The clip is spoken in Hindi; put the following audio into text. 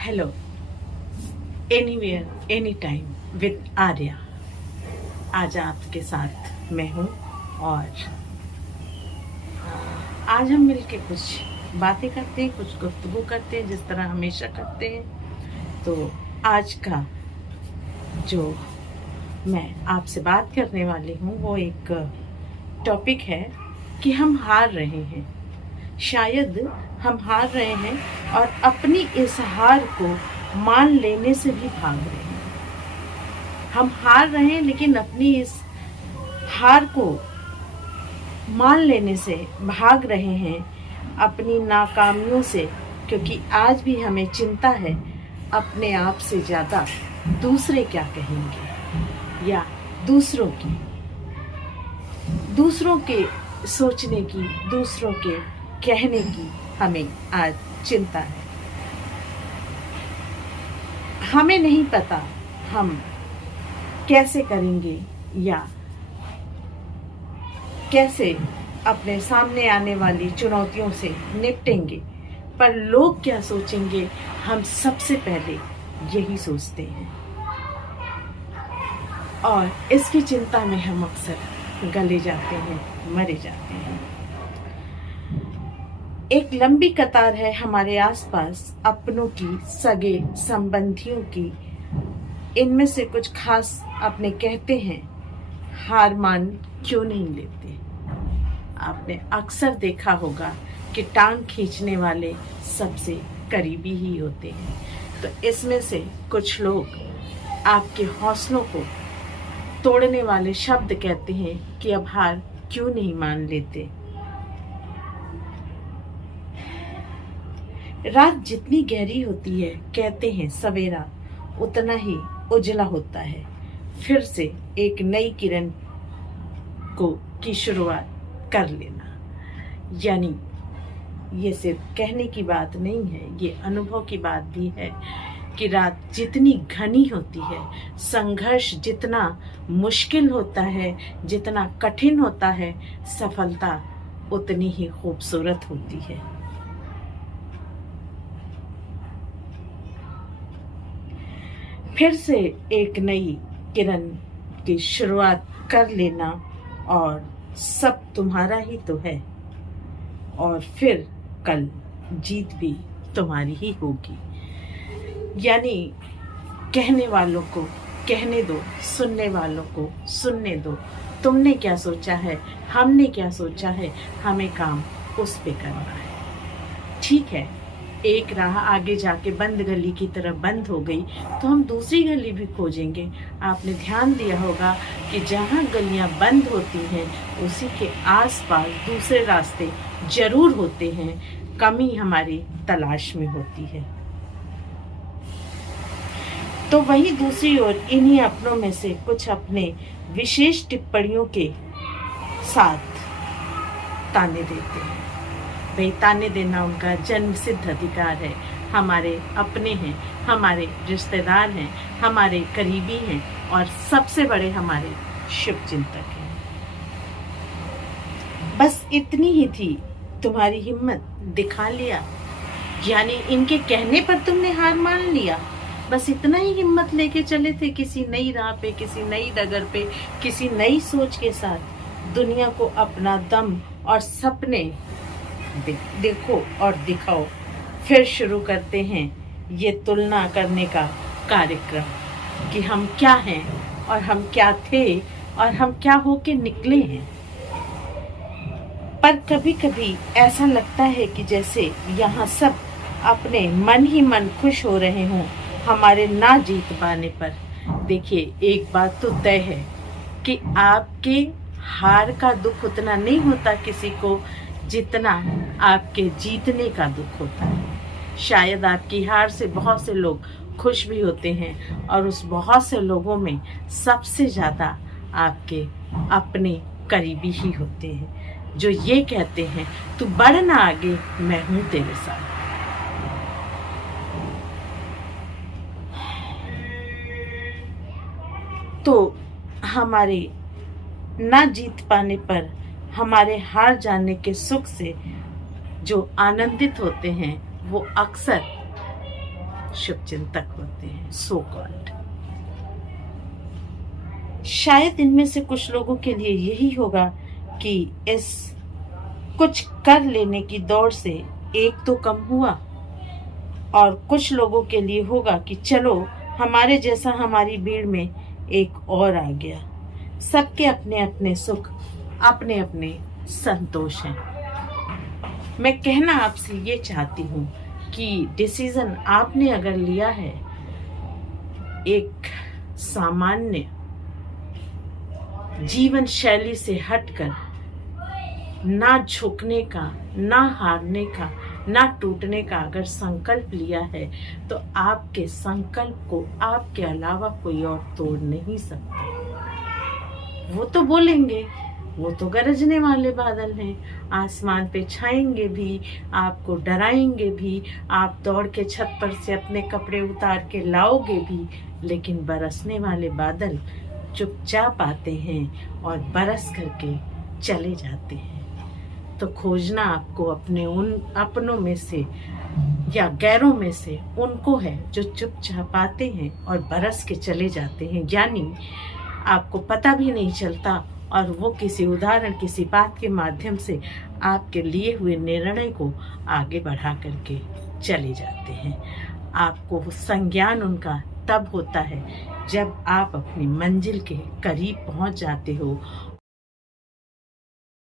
Hello, anywhere any time with Arya. आज आपके साथ मैं हूँ और आज हम मिलके कुछ बातें करते हैं, कुछ गुफ्तगू करते हैं जिस तरह हमेशा करते हैं। तो आज का जो मैं आपसे बात करने वाली हूँ वो एक टॉपिक है कि हम हार रहे हैं। शायद हम हार रहे हैं और अपनी इस हार को मान लेने से भी भाग रहे हैं। हम हार रहे हैं लेकिन अपनी इस हार को मान लेने से भाग रहे हैं, अपनी नाकामियों से, क्योंकि आज भी हमें चिंता है अपने आप से ज़्यादा दूसरे क्या कहेंगे या दूसरों के सोचने की, दूसरों के कहने की हमें आज चिंता है। हमें नहीं पता हम कैसे करेंगे या कैसे अपने सामने आने वाली चुनौतियों से निपटेंगे, पर लोग क्या सोचेंगे हम सबसे पहले यही सोचते हैं और इसकी चिंता में हम अक्सर गले जाते हैं, मरे जाते हैं। एक लंबी कतार है हमारे आसपास अपनों की, सगे संबंधियों की। इनमें से कुछ खास अपने कहते हैं, हार मान क्यों नहीं लेते। आपने अक्सर देखा होगा कि टांग खींचने वाले सबसे करीबी ही होते हैं। तो इसमें से कुछ लोग आपके हौसलों को तोड़ने वाले शब्द कहते हैं कि अब हार क्यों नहीं मान लेते। रात जितनी गहरी होती है, कहते हैं सवेरा उतना ही उजला होता है। फिर से एक नई किरण की शुरुआत कर लेना। यानी ये सिर्फ कहने की बात नहीं है, ये अनुभव की बात भी है कि रात जितनी घनी होती है, संघर्ष जितना मुश्किल होता है, जितना कठिन होता है, सफलता उतनी ही खूबसूरत होती है। फिर से एक नई किरण की शुरुआत कर लेना और सब तुम्हारा ही तो है, और फिर कल जीत भी तुम्हारी ही होगी। यानी कहने वालों को कहने दो, सुनने वालों को सुनने दो। तुमने क्या सोचा है, हमने क्या सोचा है, हमें काम उस पे करना है। ठीक है, एक राह आगे जाके बंद गली की तरफ बंद हो गई तो हम दूसरी गली भी खोजेंगे। आपने ध्यान दिया होगा कि जहाँ गलियाँ बंद होती हैं उसी के आसपास दूसरे रास्ते जरूर होते हैं। कमी हमारी तलाश में होती है। तो वहीं दूसरी ओर इन्हीं अपनों में से कुछ अपने विशेष टिप्पणियों के साथ ताने देते हैं। भाई, ताने देना उनका जन्म सिद्ध अधिकार है। हमारे अपने हैं, हमारे रिश्तेदार हैं, हमारे करीबी हैं और सबसे बड़े हमारे शुभ चिंतक हैं। बस इतनी ही थी तुम्हारी हिम्मत, दिखा लिया। यानी इनके कहने पर तुमने हार मान लिया। बस इतना ही हिम्मत लेके चले थे किसी नई राह पे, किसी नई डगर पे, किसी नई सोच के साथ। दुनिया को अपना दम और सपने देखो और दिखाओ। फिर शुरू करते हैं ये तुलना करने का कार्यक्रम कि हम क्या हैं और हम क्या थे और हम क्या होके निकले हैं। पर कभी कभी ऐसा लगता है कि जैसे यहाँ सब अपने मन ही मन खुश हो रहे हों हमारे ना जीत पाने पर। देखिए, एक बात तो तय है कि आपके हार का दुख उतना नहीं होता किसी को जितना आपके जीतने का दुख होता है। शायद आपकी हार से बहुत से लोग खुश भी होते हैं और उस बहुत से लोगों में सबसे ज़्यादा आपके अपने करीबी ही होते हैं, जो ये कहते हैं तू बढ़ना आगे, मैं हूँ तेरे साथ। तो हमारे ना जीत पाने पर, हमारे हार जाने के सुख से जो आनंदित होते हैं वो अक्सर शुभचिंतक होते हैं, सो कॉल्ड। शायद इनमें से कुछ लोगों के लिए यही होगा कि इस कुछ कर लेने की दौड़ से एक तो कम हुआ, और कुछ लोगों के लिए होगा कि चलो हमारे जैसा हमारी भीड़ में एक और आ गया। सबके अपने अपने सुख, अपने अपने संतोष हैं। मैं कहना आपसे ये चाहती हूँ कि डिसीजन आपने अगर लिया है एक सामान्य जीवन शैली से हटकर, ना झुकने का, ना हारने का, ना टूटने का अगर संकल्प लिया है, तो आपके संकल्प को आपके अलावा कोई और तोड़ नहीं सकता। वो तो बोलेंगे, वो तो गरजने वाले बादल हैं, आसमान पे छाएंगे भी, आपको डराएंगे भी, आप दौड़ के छत पर से अपने कपड़े उतार के लाओगे भी, लेकिन बरसने वाले बादल चुपचाप आते हैं और बरस करके चले जाते हैं। तो खोजना आपको अपने उन अपनों में से या गैरों में से उनको है जो चुपचाप आते हैं और बरस के चले जाते हैं, यानी आपको पता भी नहीं चलता और वो किसी उदाहरण, किसी बात के माध्यम से आपके लिए हुए निर्णय को आगे बढ़ा करके चले जाते हैं। आपको संज्ञान उनका तब होता है जब आप अपनी मंजिल के करीब पहुंच जाते हो